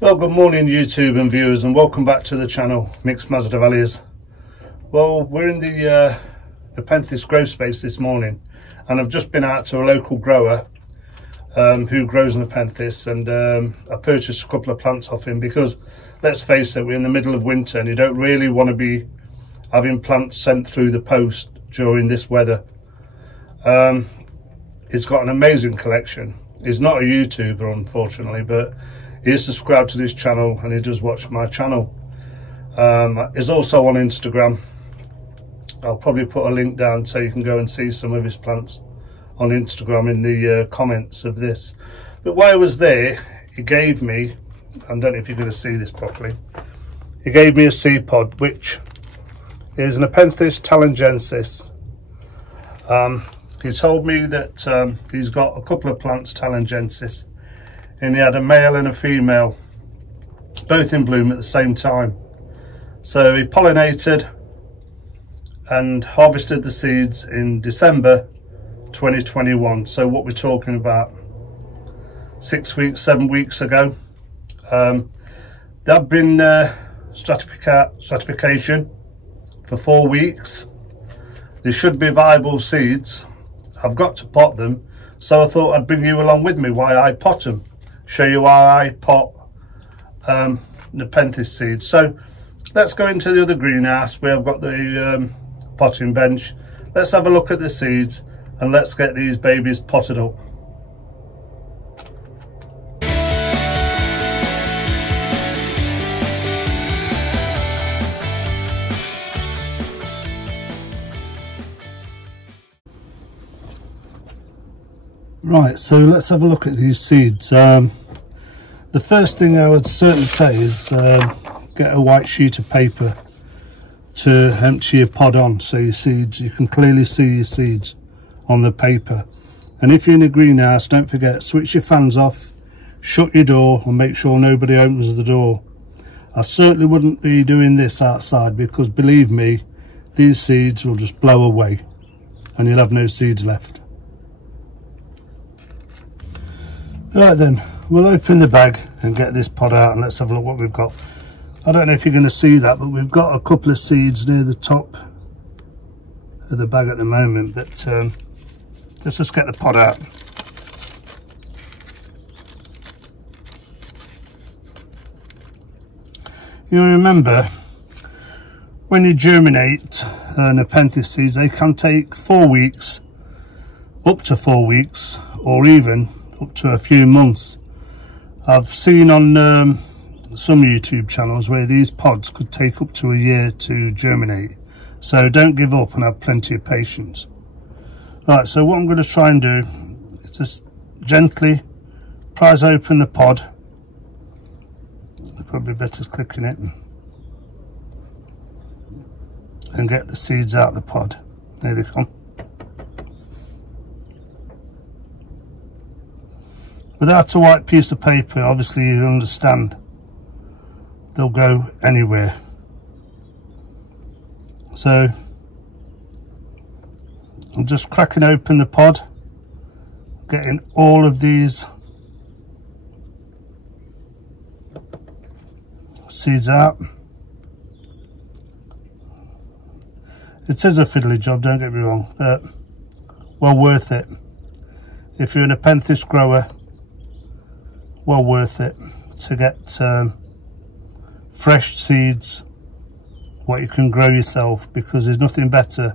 Well, good morning YouTube and viewers, and welcome back to the channel, Mixed Mazda Valleys. Well, we're in the Nepenthes grow space this morning, and I've just been out to a local grower who grows Nepenthes, and I purchased a couple of plants off him because, let's face it, we're in the middle of winter and you don't really want to be having plants sent through the post during this weather. He's got an amazing collection. He's not a YouTuber, unfortunately, but he is subscribed to this channel and he does watch my channel. He's also on Instagram. I'll probably put a link down so you can go and see some of his plants on Instagram in the comments of this. But while I was there, he gave me, I don't know if you're going to see this properly, he gave me a seed pod, which is Nepenthes Talangensis. He told me that he's got a couple of plants, Talangensis, and he had a male and a female, both in bloom at the same time. So he pollinated and harvested the seeds in December 2021. So what we're talking about, 6 weeks, 7 weeks ago. They've been stratification for 4 weeks. They should be viable seeds. I've got to pot them, so I thought I'd bring you along with me while I pot them, show you how I pot Nepenthes seeds. So let's go into the other greenhouse where I've got the potting bench. Let's have a look at the seeds and let's get these babies potted up. Right, so let's have a look at these seeds. The first thing I would certainly say is get a white sheet of paper to empty your pod on, so your seeds, you can clearly see your seeds on the paper. And if you're in a greenhouse, don't forget, switch your fans off, shut your door, and make sure nobody opens the door. I certainly wouldn't be doing this outside, because believe me, these seeds will just blow away and you'll have no seeds left. Right then, we'll open the bag and get this pod out, and let's have a look what we've got. I don't know if you're going to see that, but we've got a couple of seeds near the top of the bag at the moment, but let's just get the pod out. You remember, when you germinate Nepenthes seeds, they can take 4 weeks, up to 4 weeks, or even up to a few months. I've seen on some YouTube channels where these pods could take up to a year to germinate, so don't give up and have plenty of patience. Right, so what I'm going to try and do is just gently prise open the pod. Probably better clicking it and get the seeds out of the pod. There they come. Without a white piece of paper, obviously you understand, they'll go anywhere. So I'm just cracking open the pod, getting all of these seeds out. It is a fiddly job, don't get me wrong, but well worth it. If you're a Nepenthes grower, well worth it to get fresh seeds, what you can grow yourself, because there's nothing better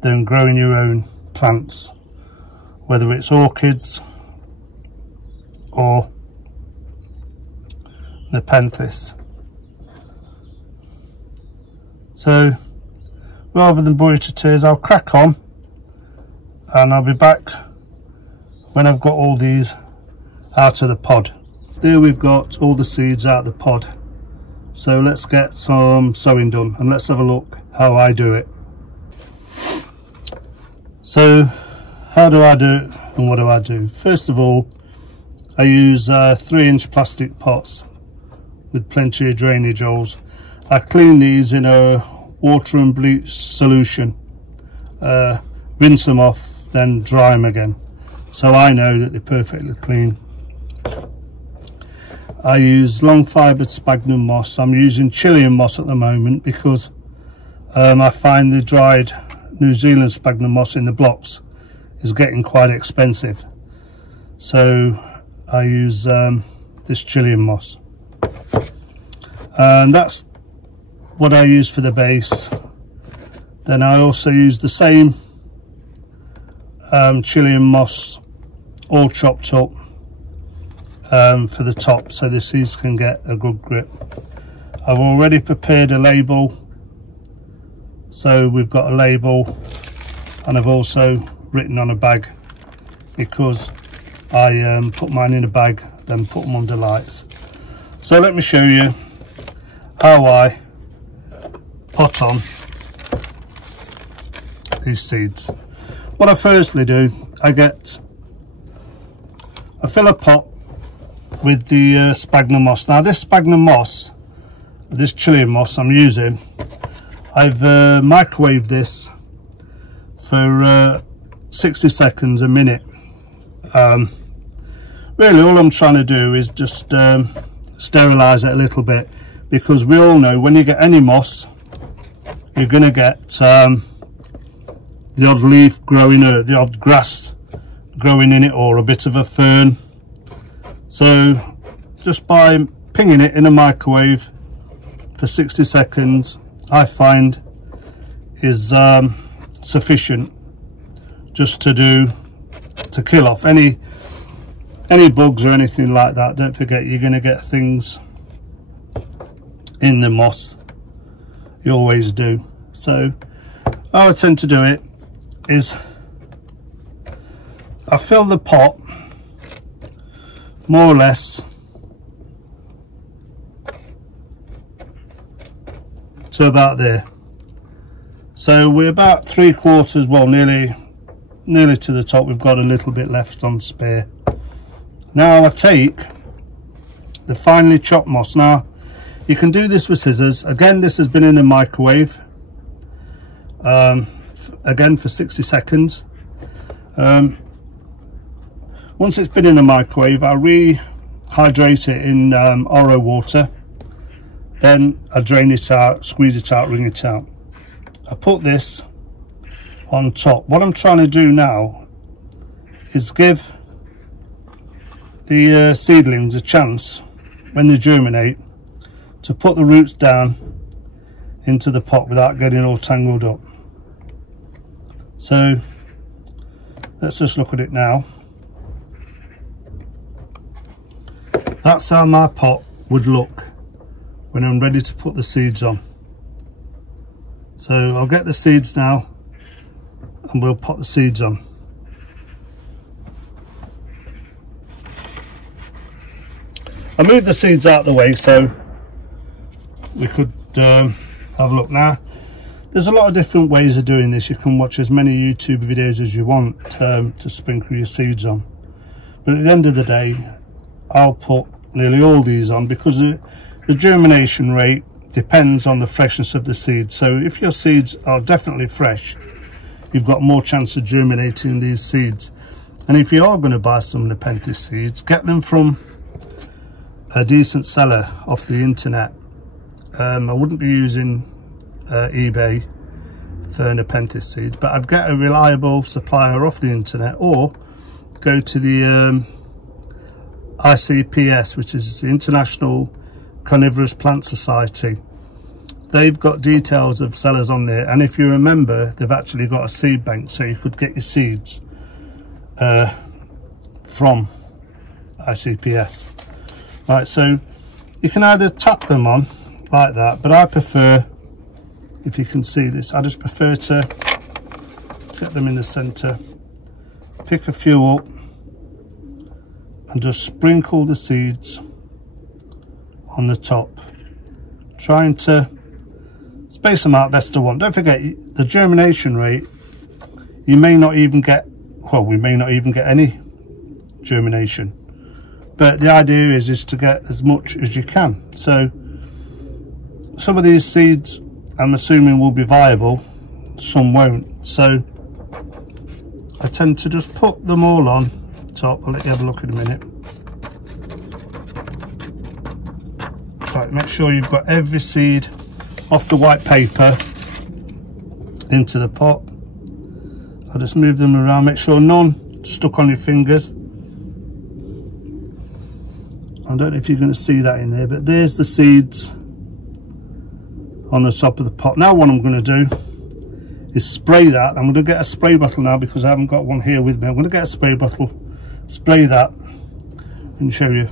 than growing your own plants, whether it's orchids or Nepenthes. So rather than bore you to tears, I'll crack on and I'll be back when I've got all these out of the pod. There we've got all the seeds out of the pod, so let's get some sowing done and let's have a look how I do it. So how do I do it and what do I do? First of all, I use 3-inch plastic pots with plenty of drainage holes. I clean these in a water and bleach solution, rinse them off, then dry them again, so I know that they're perfectly clean. I use long fibred sphagnum moss. I'm using Chilean moss at the moment because I find the dried New Zealand sphagnum moss in the blocks is getting quite expensive, so I use this Chilean moss, and that's what I use for the base. Then I also use the same Chilean moss all chopped up for the top, so the seeds can get a good grip. I've already prepared a label, so we've got a label, and I've also written on a bag because I put mine in a bag, then put them under lights. So let me show you how I pot on these seeds. What I firstly do, I fill a pot with the sphagnum moss. Now this sphagnum moss, this Chilean moss I'm using, I've microwaved this for 60 seconds, a minute. Really all I'm trying to do is just sterilize it a little bit, because we all know when you get any moss you're going to get the odd leaf growing, the odd grass growing in it, or a bit of a fern. So just by pinging it in a microwave for 60 seconds, I find is sufficient just to kill off any bugs or anything like that. Don't forget, you're going to get things in the moss, you always do. So how I tend to do it is I fill the pot more or less to about there. So we're about 3/4, well, nearly to the top. We've got a little bit left on spare. Now I take the finely chopped moss. Now you can do this with scissors. Again, this has been in the microwave again for 60 seconds. Once it's been in the microwave, I rehydrate it in RO water, then I drain it out, squeeze it out, wring it out. I put this on top. What I'm trying to do now is give the seedlings a chance, when they germinate, to put the roots down into the pot without getting all tangled up. So let's just look at it now. That's how my pot would look when I'm ready to put the seeds on. So I'll get the seeds now and we'll put the seeds on. I moved the seeds out of the way so we could have a look. Now there's a lot of different ways of doing this. You can watch as many YouTube videos as you want to sprinkle your seeds on, but at the end of the day I'll put nearly all these on because the germination rate depends on the freshness of the seeds. So if your seeds are definitely fresh, you've got more chance of germinating these seeds. And if you are going to buy some Nepenthes seeds, get them from a decent seller off the internet. I wouldn't be using eBay for Nepenthes seeds, but I'd get a reliable supplier off the internet, or go to the ICPS, which is the International Carnivorous Plant Society. They've got details of sellers on there, and if you remember, they've actually got a seed bank, so you could get your seeds from ICPS. Right, so you can either tap them on like that, but I prefer, if you can see this, I just prefer to get them in the center, pick a few up and just sprinkle the seeds on the top, trying to space them out best I want. Don't forget the germination rate, you may not even get, well, we may not even get any germination, but the idea is to get as much as you can. So some of these seeds I'm assuming will be viable, some won't, so I tend to just put them all on top. I'll let you have a look in a minute. like. Make sure you've got every seed off the white paper into the pot. I'll just move them around, make sure none stuck on your fingers. I don't know if you're going to see that in there, but there's the seeds on the top of the pot. Now what I'm going to do is spray that. I'm going to get a spray bottle now because I haven't got one here with me. I'm going to get a spray bottle, spray that and show you.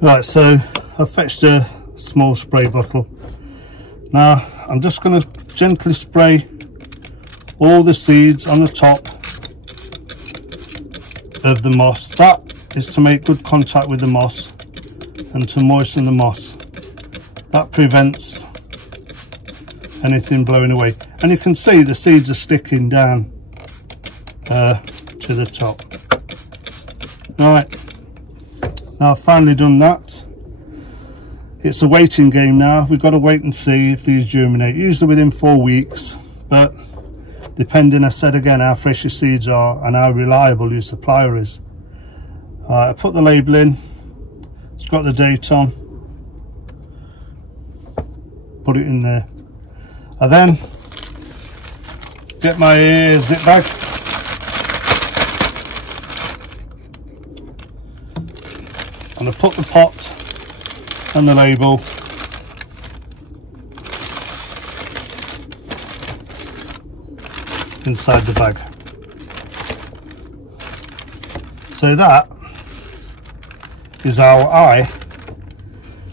Right, so I've fetched a small spray bottle. Now I'm just going to gently spray all the seeds on the top of the moss. That is to make good contact with the moss and to moisten the moss. That prevents anything blowing away. And you can see the seeds are sticking down to the top. Right, now I've finally done that. It's a waiting game now. We've got to wait and see if these germinate, usually within 4 weeks, but depending, I said again, how fresh your seeds are and how reliable your supplier is. I put the label in, it's got the date on, put it in there. I then get my zip bag, and I put the pot and the label inside the bag. So that is how I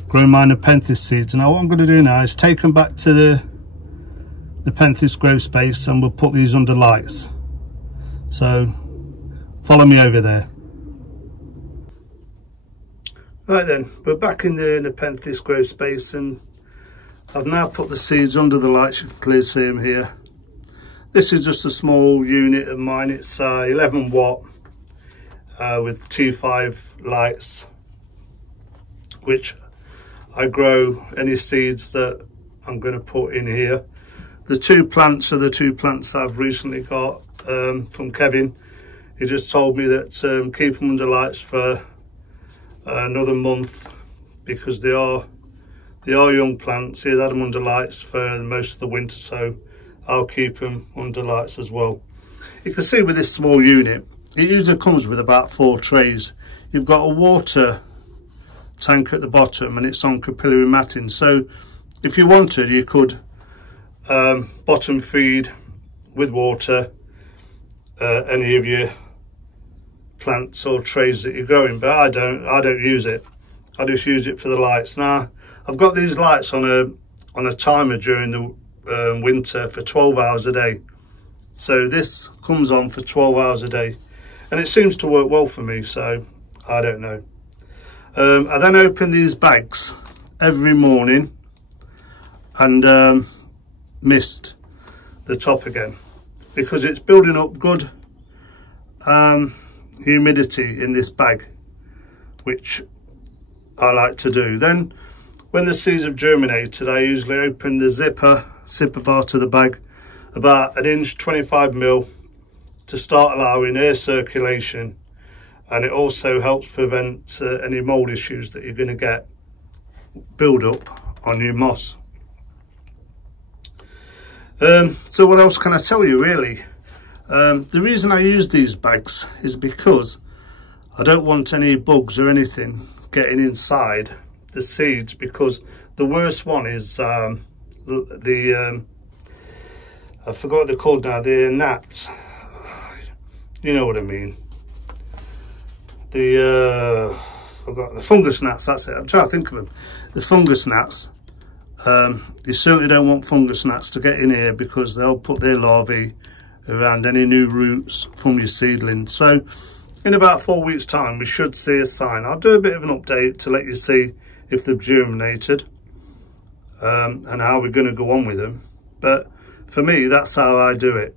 grow my Nepenthes seeds. Now what I'm going to do now is take them back to the Nepenthes grow space and we'll put these under lights. So follow me over there. Right then, we're back in the Nepenthes grow space and I've now put the seeds under the lights. You can clearly see them here. This is just a small unit of mine. It's 11 watt with T5 lights, which I grow any seeds that I'm going to put in here. The two plants are the two plants I've recently got from Kevin. He just told me that keep them under lights for another month because they are young plants. He's had them under lights for most of the winter, so I'll keep them under lights as well. You can see with this small unit, it usually comes with about 4 trays. You've got a water tank at the bottom and it's on capillary matting, so if you wanted you could bottom feed with water any of your plants or trays that you're growing, but I don't use it. I just use it for the lights. Now I've got these lights on a timer during the winter for 12 hours a day, so this comes on for 12 hours a day and it seems to work well for me, so I don't know. I then open these bags every morning and mist the top again because it's building up good humidity in this bag, which I like to do. Then when the seeds have germinated, I usually open the zipper bar to the bag about 1 inch 25mm to start allowing air circulation, and it also helps prevent any mold issues that you're going to get build up on your moss. So what else can I tell you really? The reason I use these bags is because I don't want any bugs or anything getting inside the seeds, because the worst one is I forgot what they're called now, the gnats. You know what I mean. The fungus gnats, that's it. I'm trying to think of them. The fungus gnats. You certainly don't want fungus gnats to get in here because they'll put their larvae around any new roots from your seedlings. So in about 4 weeks time we should see a sign. I'll do a bit of an update to let you see if they've germinated and how we're going to go on with them, but for me that's how I do it.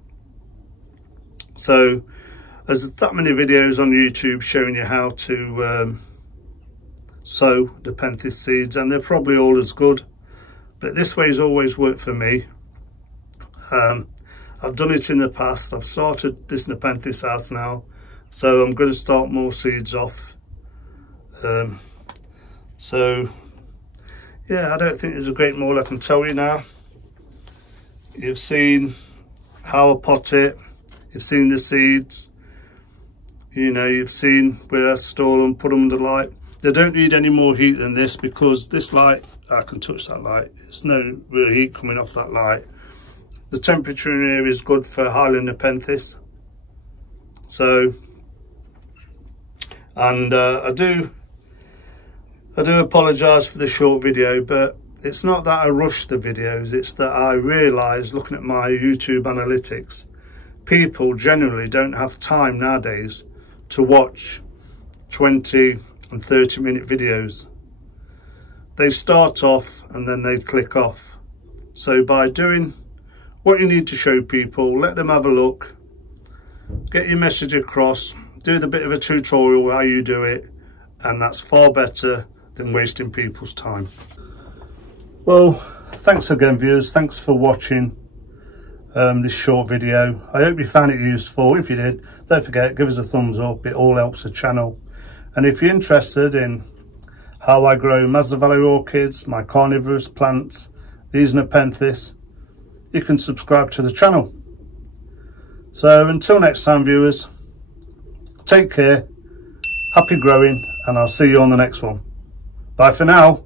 So there's that many videos on YouTube showing you how to sow Nepenthes seeds, and they're probably all as good, but this way's always worked for me. I've done it in the past. I've started this Nepenthes house now, so I'm going to start more seeds off. So yeah, I don't think there's a great more I can tell you now. You've seen how I pot it, you've seen the seeds, you know, you've seen where I store them, put them under light. They don't need any more heat than this, because this light, I can touch that light, there's no real heat coming off that light. The temperature in here is good for Highland Nepenthes. So, and I do apologise for the short video, but it's not that I rush the videos, it's that I realise, looking at my YouTube analytics, people generally don't have time nowadays to watch 20 and 30-minute videos. They start off and then they click off. So by doing what you need to show people, let them have a look, get your message across, do the bit of a tutorial how you do it, and that's far better than wasting people's time. Well, thanks again viewers, thanks for watching this short video. I hope you found it useful. If you did, don't forget, give us a thumbs up, it all helps the channel. And if you're interested in how I grow Mazda Valley orchids, my carnivorous plants, these Nepenthes, you can subscribe to the channel. So until next time viewers, take care, happy growing, and I'll see you on the next one. Bye for now.